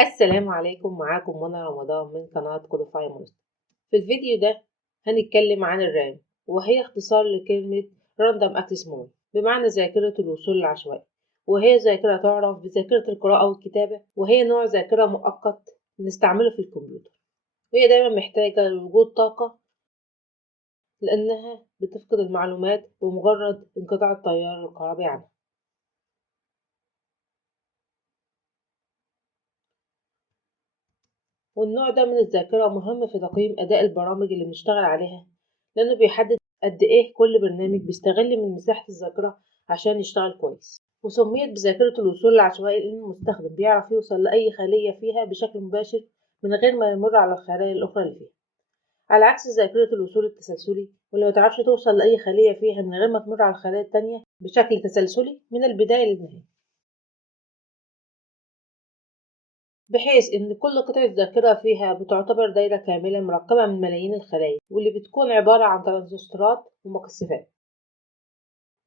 السلام عليكم، معاكم منى رمضان من قناة كوديفاي مونستر. في الفيديو ده هنتكلم عن الرام، وهي اختصار لكلمة Random Access Memory، بمعنى ذاكرة الوصول العشوائي. وهي ذاكرة تعرف بذاكرة القراءة والكتابة، وهي نوع ذاكرة مؤقت بنستعمله في الكمبيوتر، وهي دايما محتاجة لوجود طاقة لأنها بتفقد المعلومات بمجرد انقطاع التيار الكهربي عنها. والنوع ده من الذاكرة مهم في تقييم أداء البرامج اللي بنشتغل عليها، لأنه بيحدد قد إيه كل برنامج بيستغل من مساحة الذاكرة عشان يشتغل كويس. وسميت بذاكرة الوصول العشوائي لأن المستخدم بيعرف يوصل لأي خلية فيها بشكل مباشر من غير ما يمر على الخلايا الأخرى اللي فيها، على عكس ذاكرة الوصول التسلسلي واللي متعرفش توصل لأي خلية فيها من غير ما تمر على الخلايا التانية بشكل تسلسلي من البداية للنهاية، بحيث إن كل قطعة ذاكرة فيها بتعتبر دايرة كاملة مركبة من ملايين الخلايا، واللي بتكون عبارة عن ترانزستورات ومكثفات،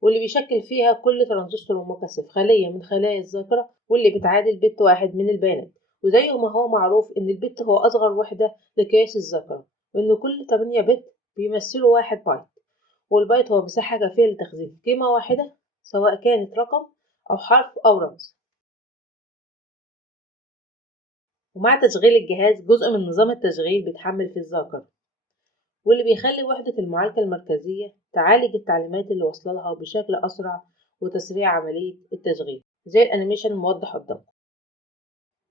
واللي بيشكل فيها كل ترانزستور ومكثف خلية من خلايا الذاكرة، واللي بتعادل بت واحد من البيانات. وزي ما هو معروف إن البت هو أصغر وحدة لقياس الذاكرة، وإن كل 8 بت بيمثلوا 1 بايت، والبايت هو مساحة كافية لتخزين قيمة واحدة سواء كانت رقم أو حرف أو رمز. ومع تشغيل الجهاز جزء من نظام التشغيل بيتحمل في الذاكرة، واللي بيخلي وحدة المعالجة المركزية تعالج التعليمات اللي واصلة بشكل أسرع وتسريع عملية التشغيل زي الأنيميشن الموضح قدامكم.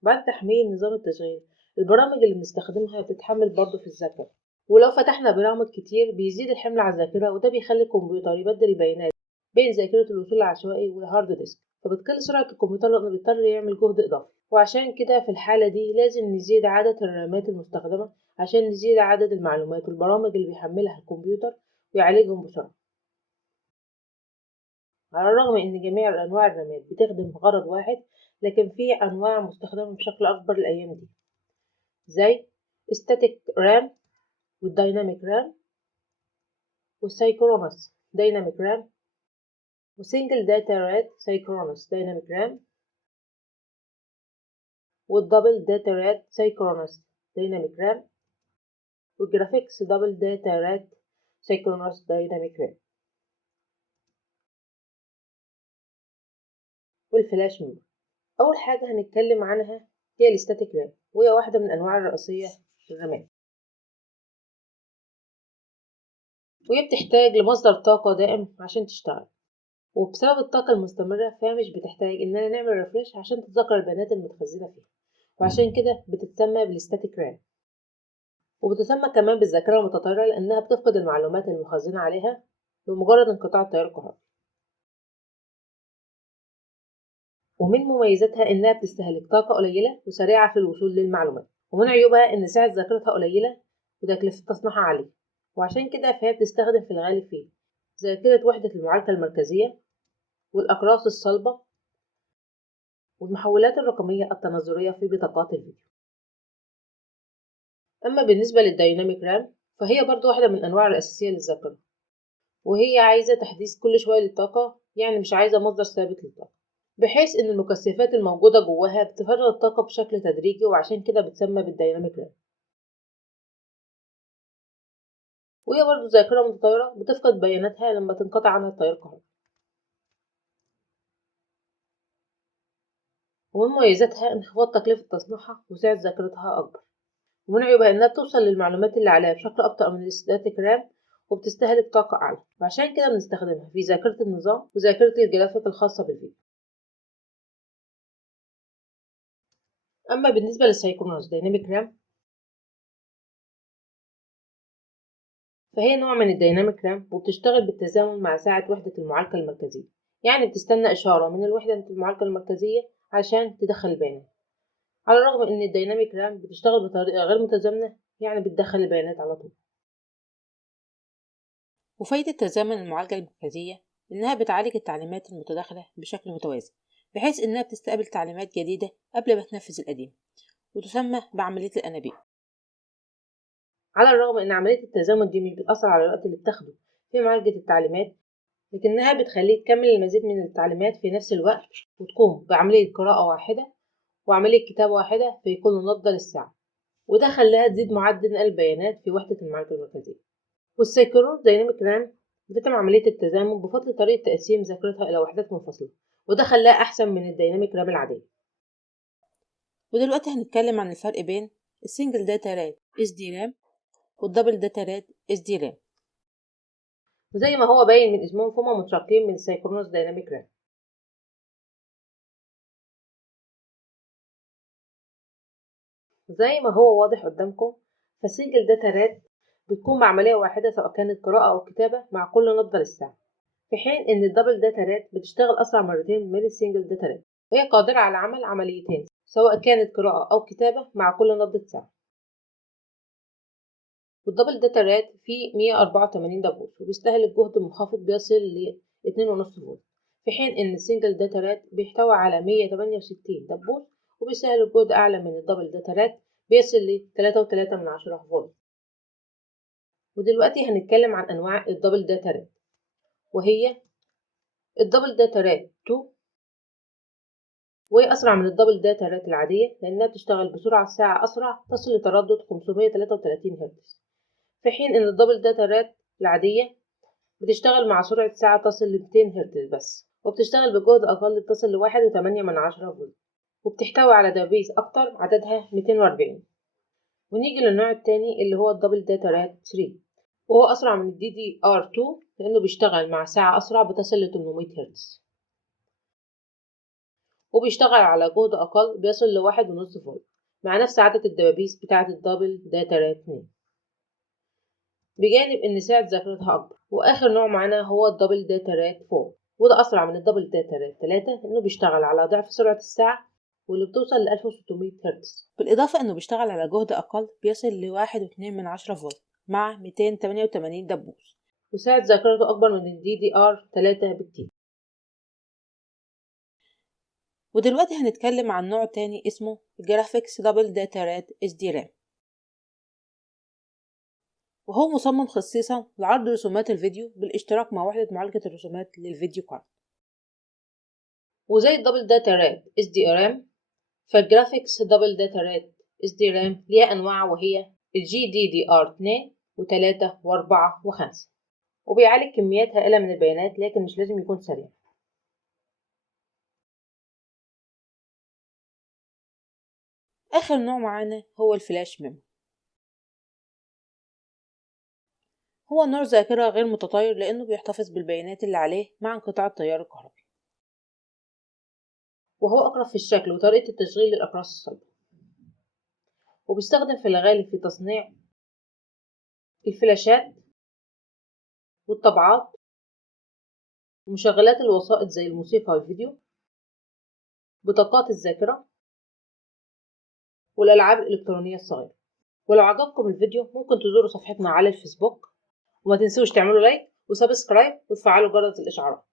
بعد تحميل نظام التشغيل، البرامج اللي بنستخدمها بتتحمل برضه في الذاكرة، ولو فتحنا برامج كتير بيزيد الحمل على الذاكرة، وده بيخلي الكمبيوتر يبدل البيانات بين ذاكرة الوصول العشوائي والهارد ديسك، فبتقل سرعة الكمبيوتر لأنه بيضطر يعمل جهد إضافي. وعشان كده في الحالة دي لازم نزيد عدد الرامات المستخدمة عشان نزيد عدد المعلومات والبرامج اللي بيحملها الكمبيوتر ويعالجهم بسرعة. على الرغم إن جميع أنواع الرامات بتخدم غرض واحد، لكن في أنواع مستخدمة بشكل أكبر الأيام دي زي static RAM والديناميك رام والسينكرونس ديناميك رام وسنجل داتا ريت سينكرونس ديناميك رام والدبل داتا ريت سينكرونس ديناميك رام والجرافيكس دبل داتا ريت سينكرونس ديناميك رام والفلاش ميموري. أول حاجة هنتكلم عنها هي الستاتيك رام، وهي واحدة من الأنواع الرئيسية في الرامات، وهي بتحتاج لمصدر طاقة دائم عشان تشتغل، وبسبب الطاقة المستمرة فهي مش بتحتاج إننا نعمل ريفريش عشان تتذكر البيانات المتخزنة فيها، وعشان كده بتتسمى بالستاتيك رام. وبتسمى كمان بالذاكرة المتطايرة لأنها بتفقد المعلومات المخزنة عليها بمجرد انقطاع التيار الكهربي. ومن مميزاتها إنها بتستهلك طاقة قليلة وسريعة في الوصول للمعلومات، ومن عيوبها إن سعة ذاكرتها قليلة وتكلفة تصنيعها عالية، وعشان كده فهي بتستخدم في الغالب في ذاكرة وحدة المعالجة المركزية والأقراص الصلبة والمحولات الرقمية التناظرية في بطاقات الفيديو. أما بالنسبة للديناميك رام فهي برضو واحدة من الأنواع الأساسية للذاكرة، وهي عايزة تحديث كل شوية للطاقة، يعني مش عايزة مصدر ثابت للطاقة، بحيث إن المكثفات الموجودة جواها بتفرغ الطاقة بشكل تدريجي، وعشان كده بتسمى بالديناميك رام. وهي برضو ذاكرة متطايرة بتفقد بياناتها لما تنقطع عنها التيار الكهربائي. ومن مميزاتها انخفاض تكلفة تصنيعها وسعة ذاكرتها أكبر، ومن عيوبها إنها بتوصل للمعلومات اللي عليها بشكل أبطأ من الستاتيك رام وبتستهلك طاقة أعلى، وعشان كده بنستخدمها في ذاكرة النظام وذاكرة الجرافيك الخاصة بالفيديو. أما بالنسبة للسينكرونس دايناميك رام فهي نوع من الديناميك رام، وبتشتغل بالتزامن مع ساعة وحدة المعالجة المركزية، يعني بتستنى إشارة من الوحدة المعالجة المركزية عشان تدخل البيانات، على الرغم إن الديناميك رام بتشتغل بطريقة غير متزامنة، يعني بتدخل البيانات على طول. وفايدة تزامن المعالجة المركزية إنها بتعالج التعليمات المتداخلة بشكل متوازي، بحيث إنها بتستقبل تعليمات جديدة قبل ما تنفذ القديم، وتسمى بعملية الأنابيب. على الرغم إن عملية التزامن دي مش بتأثر على الوقت اللي بتاخده في معالجة التعليمات، لكنها بتخليه تكمل المزيد من التعليمات في نفس الوقت وتقوم بعملية قراءة واحدة وعملية كتابة واحدة في كل نبضة للساعة، وده خلاها تزيد معدل نقل البيانات في وحدة المعالجة المركزية. والسينكرونس دايناميك رام بتتم عملية التزامن بفضل طريقة تقسيم ذاكرتها إلى وحدات منفصلة، وده خلاها أحسن من الدايناميك رام العادية. ودلوقتي هنتكلم عن الفرق بين السنجل داتا رام SDRAM والدبل داتا رام SDRAM. وزي ما هو باين من اسمهم فهم متشققين من السينكرونس دايناميك رام. زي ما هو واضح قدامكم، فالسنجل داتا رام بتكون بعملية واحدة سواء كانت قراءة أو كتابة مع كل نبضة للساعة، في حين إن الدبل داتا رات بتشتغل أسرع مرتين من السنجل داتا رات، وهي قادرة على عمل عمليتين سواء كانت قراءة أو كتابة مع كل نبضة ساعة. والدبل داتا رات فيه 184 دبوس وبيستهلك جهد منخفض بيصل ل 2.5 فولت، في حين إن السنجل داتا رات بيحتوي على 168 دبوس وبيستهلك جهد أعلى من الدبل داتا رات بيصل ل 3.3 فولت. ودلوقتي هنتكلم عن أنواع الدبل داتا رات، وهي الدبل داتا رات 2، وهي أسرع من الدبل داتا رات العادية لأنها بتشتغل بسرعة ساعة أسرع تصل لتردد 533 هرتز، في حين إن الدبل داتا رات العادية بتشتغل مع سرعة ساعة تصل ل 200 هرتز بس، وبتشتغل بجهد أقل بتصل ل 1.8 فولت، وبتحتوي على دبابيس أكتر عددها 240. ونيجي للنوع التاني اللي هو الدبل داتا رات 3، وهو أسرع من DDR2 لأنه بيشتغل مع ساعة أسرع بتصل ل 800 هرتز، وبيشتغل على جهد أقل بيصل ل1.5 فولت مع نفس عدد الدبابيس بتاعة الدبل داتا رات 2، بجانب إن سعة ذاكرتها أكبر. وآخر نوع معانا هو الدبل داتا رات 4، وده أسرع من الدبل داتا رات 3 لأنه بيشتغل على ضعف سرعة الساعة واللي بتوصل ل 1600 هرتز، بالإضافة إنه بيشتغل على جهد أقل بيصل ل1.2 فولت مع 288 دبوس، وسعة ذاكرته أكبر من ال DDR3 بكتير. ودلوقتي هنتكلم عن نوع تاني اسمه جرافيكس دبل داتا رات SDRAM، وهو مصمم خصيصا لعرض رسومات الفيديو بالاشتراك مع وحدة معالجة الرسومات للفيديو كارد. وزي الدبل داتا رات SDRAM، فالجرافيكس دبل داتا رات SDRAM ليها أنواع، وهي GDDR2 و3 و4 و5، وبيعالج كميات هائلة من البيانات لكن مش لازم يكون سريع. آخر نوع معانا هو الفلاش ميموري، هو نوع ذاكرة غير متطاير لأنه بيحتفظ بالبيانات اللي عليه مع انقطاع التيار الكهربي، وهو أقرب في الشكل وطريقة التشغيل للأقراص الصلبة، وبيستخدم في الغالب في تصنيع الفلاشات والطبعات ومشغلات الوسائط زي الموسيقى والفيديو، بطاقات الذاكرة، والألعاب الإلكترونية الصغيرة. ولو عجبكم الفيديو ممكن تزوروا صفحتنا على الفيسبوك، وما تنسوش تعملوا لايك وسبسكرايب وتفعلوا جرس الإشعارات.